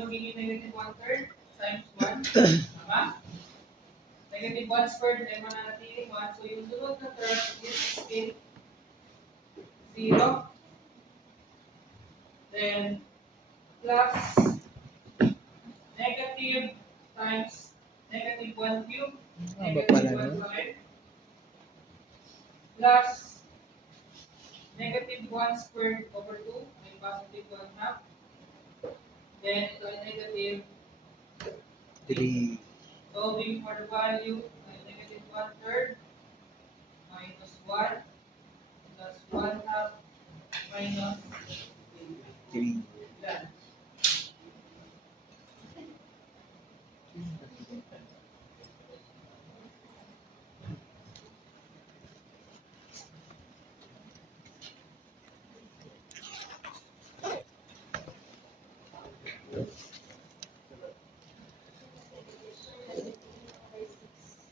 magiging negative 1/3 times 1. Tama? Negative 1 squared ay mananatiling 1. So yung sunod na term is still 0. Then plus negative times negative 1 cube. Negative 1 pa rin. Plus negative 1 squared over 2. May positive 1 half. Then ito ay negative 3. solving for the value ay negative 1/3 minus 1 plus 1 half minus 3. ilan?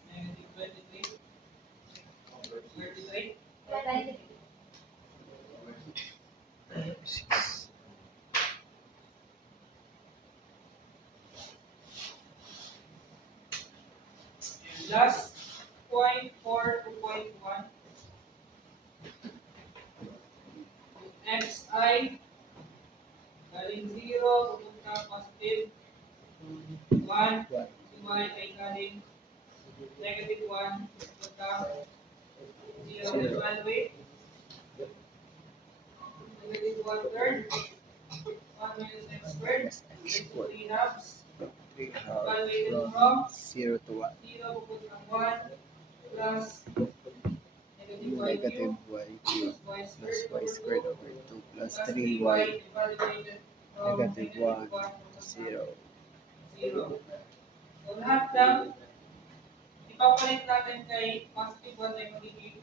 Negative 23 over 33. 6. Last 0.4 to 0.1. Xi galing 0 pupunta positive 1. Si y ay galing negative 1 pupunta 0. Evaluate. Negative 1/3. 1 minus x squared. Raised to 3 halves. 3 Evaluated half from from 0 to 1. 0 pupuntang 1 plus negative y Negative cube y cube plus y plus y squared over 2 plus plus 3y evaluated from negative 1 to 0. 0. So lahat ng ipapalit natin kay positive 1 ay magiging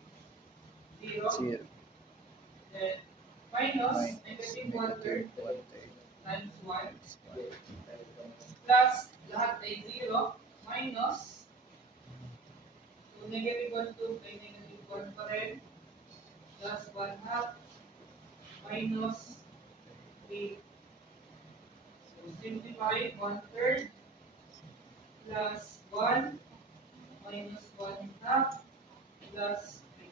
0. 0 Then minus minus negative negative 1/3 1/3 times 1 times 1 plus lahat ay 0 minus so negative 1 2 ay negative 1 pa rin plus 1 half minus 3. So simplify 1/3 plus 1 minus 1 half plus 3.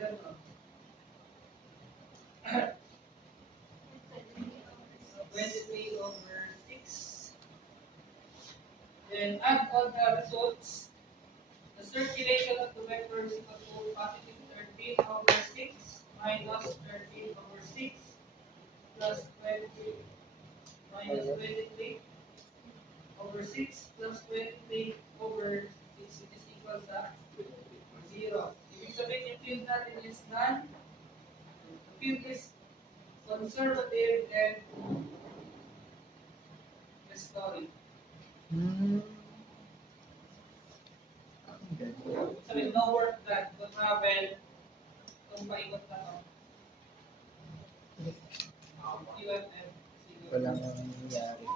Ganun. So 23 over 6. Then add all the results. The circulation of the vector is equal to positive 13 over 6 minus 13 over 6 plus 20 minus 23 over 6 plus 23 over 6 which is equal sa 0. Ibig sabihin yung field natin is none. The field is conservative and restoring. Sabi, no work done to travel kung paikot na to. UFM. Walang nangyayari.